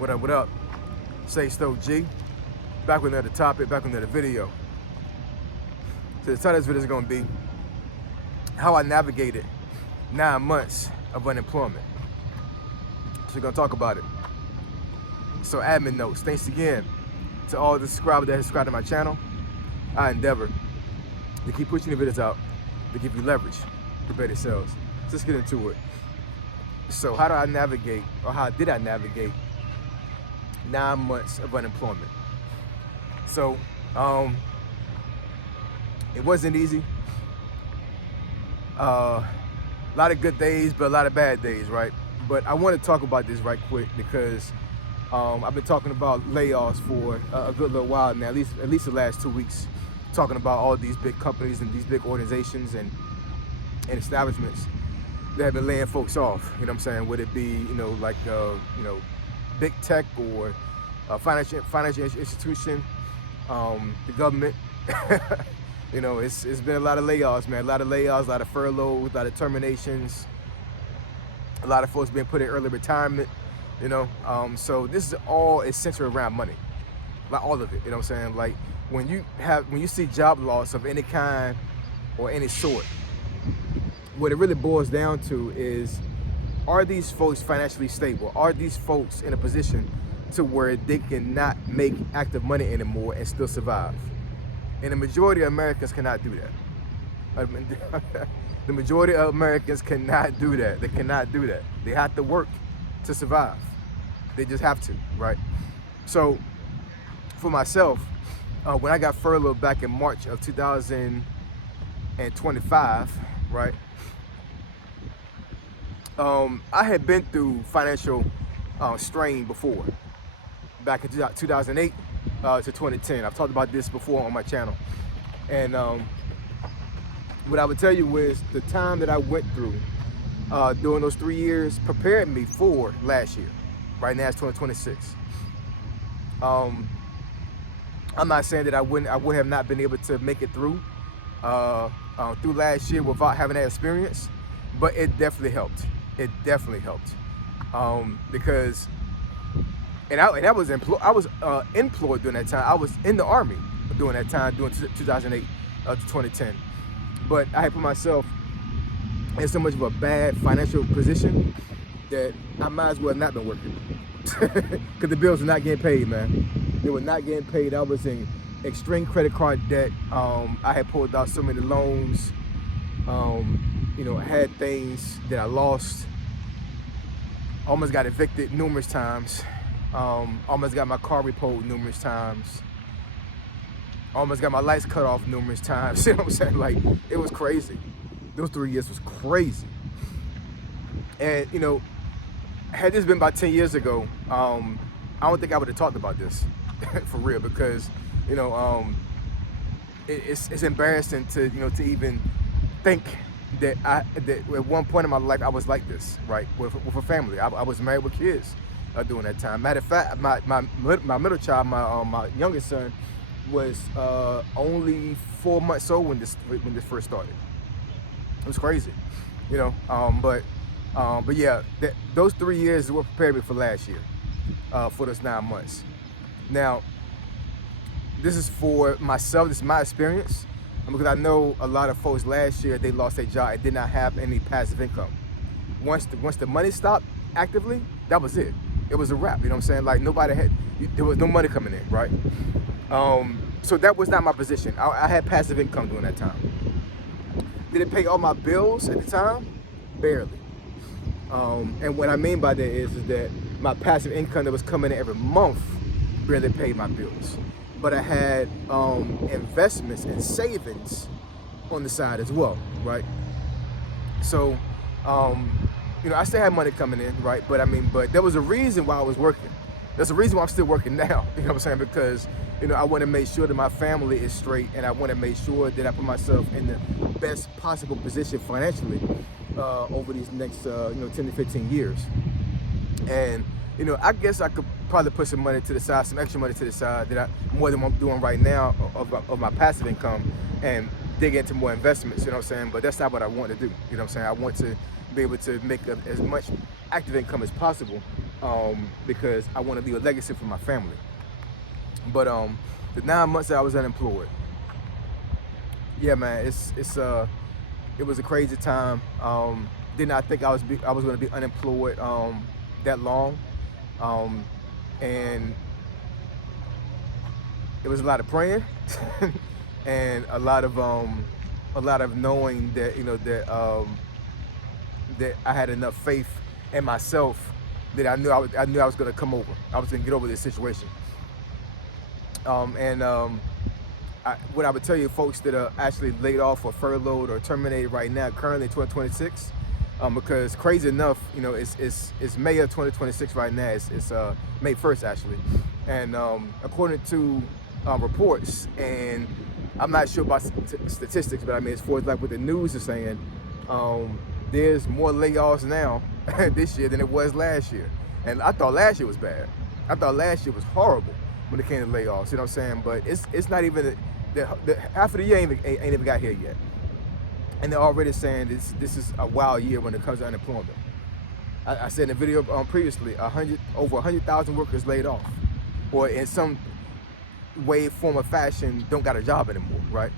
What up, what up? Say Stoke G. Back with another topic, back with another video. So the title of this video is going to be how I navigated 9 months of unemployment. So we're going to talk about it. So admin notes, thanks again to all the subscribers that have subscribed to my channel. I endeavor to keep pushing the videos out to give you leverage to better sales. So let's get into it. So how did I navigate 9 months of unemployment? So it wasn't easy. A lot of good days, but a lot of bad days, right? But I want to talk about this right quick because I've been talking about layoffs for a good little while now, at least the last 2 weeks, talking about all these big companies and these big organizations and establishments that have been laying folks off. You know what I'm saying? Would it be, like big tech or financial institution, the government. It's been a lot of layoffs, man. A lot of layoffs, a lot of furloughs, a lot of terminations. A lot of folks being put in early retirement. So this is all centered around money, like all of it. You know what I'm saying? Like when you see job loss of any kind or any sort, what it really boils down to is, are these folks financially stable? Are these folks in a position to where they cannot make active money anymore and still survive? And the majority of Americans cannot do that. The majority of Americans cannot do that. They cannot do that. They have to work to survive. They just have to, right? So for myself, when I got furloughed back in March of 2025, right? I had been through financial strain before, back in 2008 to 2010. I've talked about this before on my channel. And what I would tell you is the time that I went through during those 3 years prepared me for last year. Right now it's 2026. I'm not saying that I would have not been able to make it through last year without having that experience, but it definitely helped. It definitely helped because, I was employed during that time. I was in the Army during that time, during 2008 to 2010. But I had put myself in so much of a bad financial position that I might as well not been working because the bills were not getting paid, man. They were not getting paid. I was in extreme credit card debt. I had pulled out so many loans. I had things that I lost. Almost got evicted numerous times. Almost got my car repoed numerous times. Almost got my lights cut off numerous times. You know what I'm saying? Like, it was crazy. Those 3 years was crazy. And, had this been about 10 years ago, I don't think I would have talked about this for real, because, it's embarrassing to even think that at one point in my life I was like this, right? With a family. I was married with kids during that time. Matter of fact, my middle child, my youngest son, was only 4 months old when this first started. It was crazy, But yeah, those 3 years is what prepared me for last year, for those 9 months. Now, this is for myself. This is my experience. Because I know a lot of folks last year, they lost their job and did not have any passive income. Once the money stopped actively, that was it. It was a wrap. You know what I'm saying? Like there was no money coming in, right? So that was not my position. I had passive income during that time. Did it pay all my bills at the time? Barely. And what I mean by that is that my passive income that was coming in every month barely paid my bills. But I had investments and savings on the side as well, right? So, I still had money coming in, right? But there was a reason why I was working. There's a reason why I'm still working now, you know what I'm saying? Because, I want to make sure that my family is straight, and I want to make sure that I put myself in the best possible position financially over these next, 10 to 15 years. And, I guess I could probably put some money to the side, some extra money to the side, more than what I'm doing right now of my passive income, and dig into more investments, you know what I'm saying? But that's not what I want to do, you know what I'm saying? I want to be able to make as much active income as possible because I want to leave a legacy for my family. But the 9 months that I was unemployed, yeah, man, it was a crazy time. Did not think I was going to be unemployed that long, um, and it was a lot of praying and a lot of knowing that that I had enough faith in myself that I knew I was going to come over. I was going to get over this situation. And what I would tell you, folks that are actually laid off or furloughed or terminated right now, currently 2026, because crazy enough, it's May of 2026 right now. It's May 1st actually, and according to reports, and I'm not sure about statistics, but I mean as far as like what the news is saying, there's more layoffs now this year than it was last year. And I thought last year was bad. I thought last year was horrible when it came to layoffs. You know what I'm saying? But it's not even half of the year ain't even got here yet, and they're already saying this is a wild year when it comes to unemployment. I said in the video previously, over 100,000 workers laid off, or in some way, form, or fashion don't got a job anymore, right?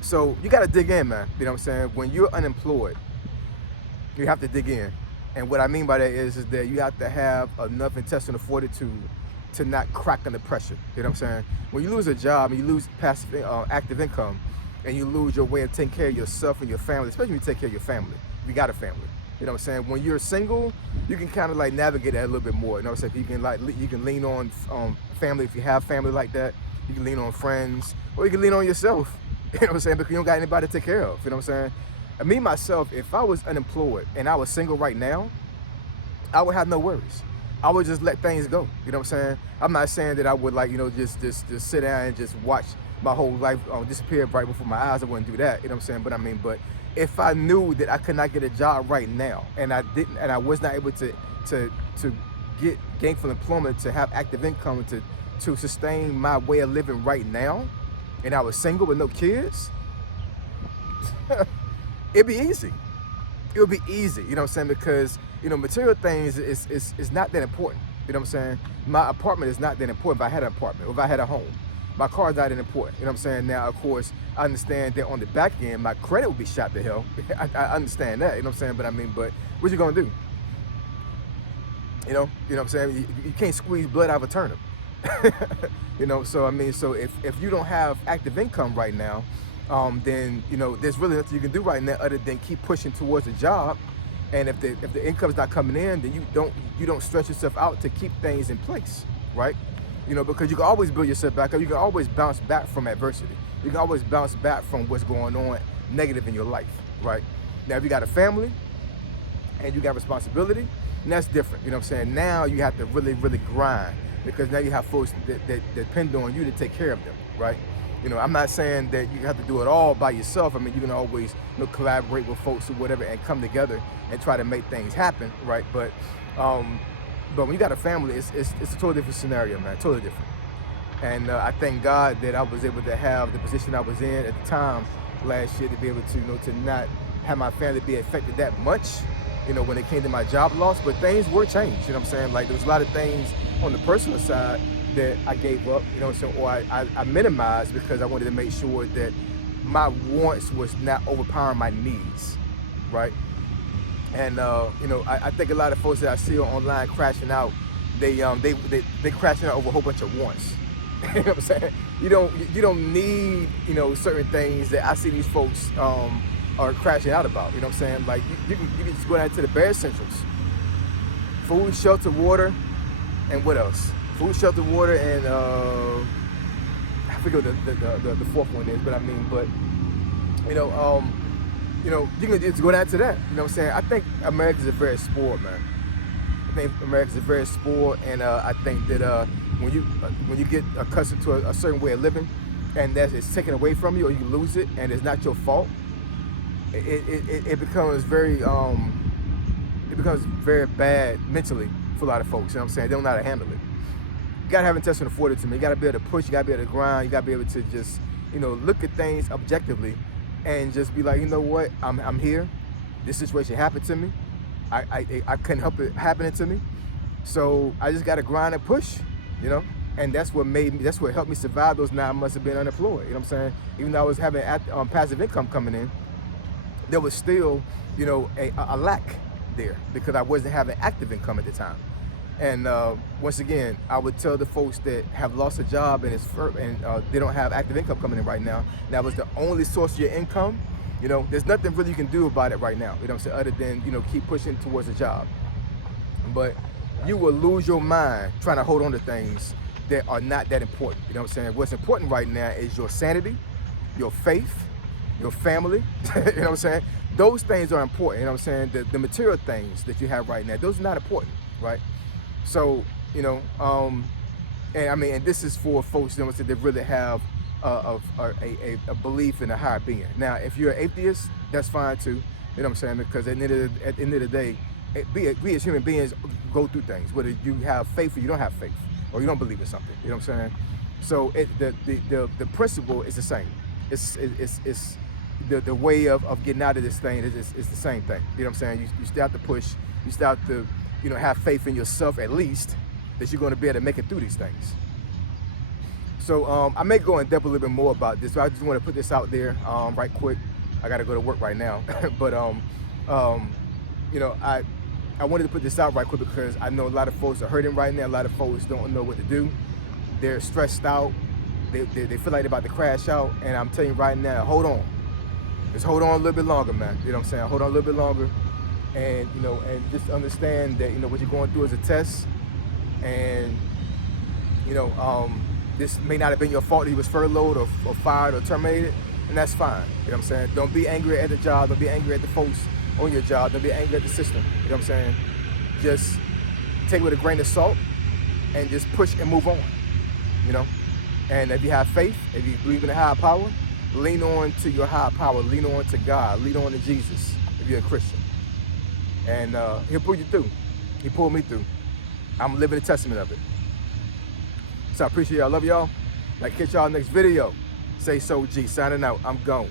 So you got to dig in, man. You know what I'm saying? When you're unemployed, you have to dig in. And what I mean by that is that you have to have enough intestinal fortitude to not crack under pressure. You know what I'm saying? When you lose a job and you lose passive, active income, and you lose your way of taking care of yourself and your family, especially when you take care of your family, if you got a family. You know what I'm saying? When you're single, you can kind of like navigate that a little bit more. You know what I'm saying? You can lean on family if you have family like that. You can lean on friends, or you can lean on yourself. You know what I'm saying? Because you don't got anybody to take care of. You know what I'm saying? And me myself, if I was unemployed and I was single right now, I would have no worries. I would just let things go. You know what I'm saying? I'm not saying that I would just sit down and just watch my whole life disappear right before my eyes. I wouldn't do that. You know what I'm saying? But if I knew that I could not get a job right now, and I was not able to get gainful employment, to have active income, to sustain my way of living right now, and I was single with no kids, it'd be easy. It would be easy, you know what I'm saying? Because, material things is not that important. You know what I'm saying? My apartment is not that important if I had an apartment, or if I had a home. My car is not that important. You know what I'm saying? Now, of course, I understand that on the back end, my credit would be shot to hell. I understand that, you know what I'm saying? But what you gonna do? You know what I'm saying? You can't squeeze blood out of a turnip. So if you don't have active income right now, then there's really nothing you can do right now other than keep pushing towards a job. And if the income's not coming in, then you don't stretch yourself out to keep things in place, right? Because you can always build yourself back up. You can always bounce back from adversity. You can always bounce back from what's going on negative in your life, right? Now, if you got a family and you got responsibility, and that's different. You know what I'm saying? Now you have to really, really grind, because now you have folks that depend on you to take care of them, right? I'm not saying that you have to do it all by yourself. I mean, you can always collaborate with folks or whatever and come together and try to make things happen, right? But when you got a family, it's a totally different scenario, man, totally different. And I thank God that I was able to have the position I was in at the time last year, to be able to not have my family be affected that much, when it came to my job loss. But things were changed, you know what I'm saying? Like, there was a lot of things on the personal side that I gave up, or I minimized, because I wanted to make sure that my wants was not overpowering my needs, right? And I think a lot of folks that I see online crashing out, they crashing out over a whole bunch of wants. You know what I'm saying? You don't need certain things that I see these folks are crashing out about. You know what I'm saying? Like, you can just go down to the bare essentials: food, shelter, water, and what else? Food, shelter, water, and I forget what the fourth one is, but you can just go down to that. You know what I'm saying? I think Americans are very spoiled, man. I think Americans are very spoiled, and I think that when you get accustomed to a certain way of living, and that it's taken away from you, or you lose it, and it's not your fault, it becomes very bad mentally for a lot of folks. You know what I'm saying? They don't know how to handle it. You gotta have intestinal fortitude. You gotta be able to push. You gotta be able to grind. You gotta be able to just look at things objectively, and just be like, you know what? I'm here. This situation happened to me. I couldn't help it happening to me. So I just got to grind and push, you know. And that's what helped me survive those 9 months of being unemployed. You know what I'm saying? Even though I was having passive income coming in, there was still, you know, a lack there because I wasn't having active income at the time. And once again, I would tell the folks that have lost a job and they don't have active income coming in right now, that was the only source of your income. You know, there's nothing really you can do about it right now. You know what I'm saying? Other than, you know, keep pushing towards a job. But you will lose your mind trying to hold on to things that are not that important. You know what I'm saying? What's important right now is your sanity, your faith, your family. You know what I'm saying? Those things are important. You know what I'm saying? The material things that you have right now, those are not important, right? So, you know, and I mean, and this is for folks, you know, that really have a belief in a higher being. Now, if you're an atheist, that's fine too. You know what I'm saying? Because at the end of the day, we as human beings go through things, whether you have faith or you don't have faith, or you don't believe in something. You know what I'm saying? So the principle is the same. It's the way of getting out of this thing is the same thing. You know what I'm saying? You still have to push. You still have to, you know, have faith in yourself at least that you're going to be able to make it through these things. So I may go in depth a little bit more about this, but I just want to put this out there right quick. I got to go to work right now, but you know, I wanted to put this out right quick because I know a lot of folks are hurting right now. A lot of folks don't know what to do. They're stressed out. They feel like they're about to crash out. And I'm telling you right now, hold on. Just hold on a little bit longer, man. You know what I'm saying? Hold on a little bit longer. And, you know, and just understand that, you know, what you're going through is a test. And, you know, this may not have been your fault. He was furloughed or fired or terminated. And that's fine. You know what I'm saying? Don't be angry at the job. Don't be angry at the folks on your job. Don't be angry at the system. You know what I'm saying? Just take it with a grain of salt and just push and move on. You know? And if you have faith, if you believe in a higher power, lean on to your higher power. Lean on to God. Lean on to Jesus if you're a Christian. And he'll pull you through. He pulled me through. I'm living a testament of it. So I appreciate y'all. I love y'all. Like, catch y'all next video. Say so G. Signing out. I'm gone.